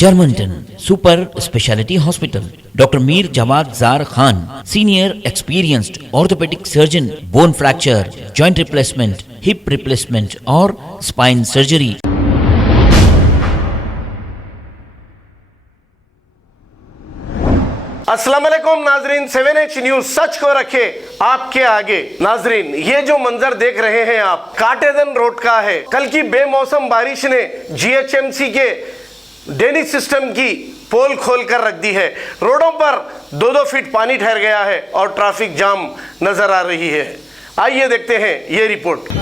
Germanton super speciality hospital, doctor Mir Jawad Jar Khan, senior experienced orthopaedic surgeon, bone fracture, joint replacement, hip replacement और spine surgery. अस्सलाम वालेकुम नाजरीन, 7H news सच को रखे आपके आगे। नाजरीन, ये जो मंजर देख रहे हैं आप काटेदन रोड का है। कल की बेमौसम बारिश ने GHMC के ड्रेनेज सिस्टम की पोल खोल कर रख दी है। रोडों पर 2-2 फीट पानी ठहर गया है और ट्रैफिक जाम नजर आ रही है। आइए देखते हैं ये रिपोर्ट।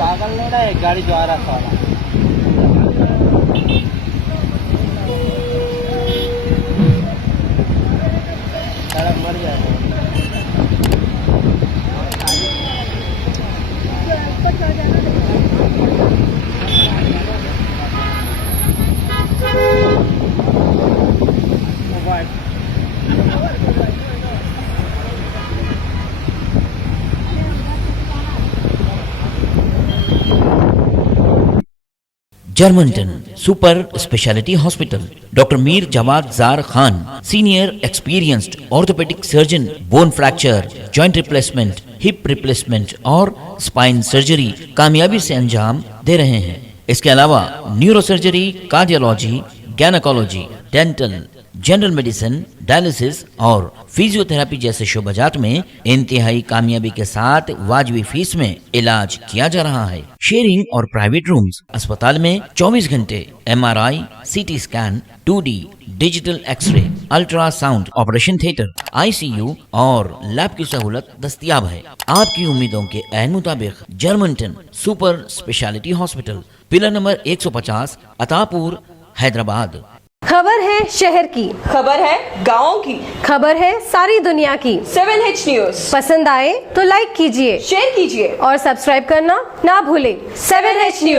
पागल नहीं रहा, एक गाड़ी जो आ रहा था सड़क मर जाए। Germanten super speciality hospital, doctor Mir Jawad Jar Khan, senior experienced orthopaedic surgeon, bone fracture, joint replacement, hip replacement और स्पाइन सर्जरी कामयाबी से अंजाम दे रहे हैं। इसके अलावा neuro surgery, cardiology, gynaecology, dental, general medicine, dialysis और फिजियोथेरेपी जैसे शोबाजात में इंतहाई कामयाबी के साथ वाजिबी फीस में इलाज किया जा रहा है। शेयरिंग और प्राइवेट रूम्स, अस्पताल में 24 घंटे MRI, CT scan, 2D digital x ray, ultrasound, operation theatre, ICU और लैब की सहूलत दस्तयाब है। आपकी उम्मीदों के ऐन मुताबिक Germanten super speciality hospital, pillar number 150, Attapur, Hyderabad. खबर है शहर की, खबर है गाँव की, खबर है सारी दुनिया की। 7H न्यूज पसंद आए तो लाइक कीजिए, शेयर कीजिए और सब्सक्राइब करना ना भूलें। 7H news.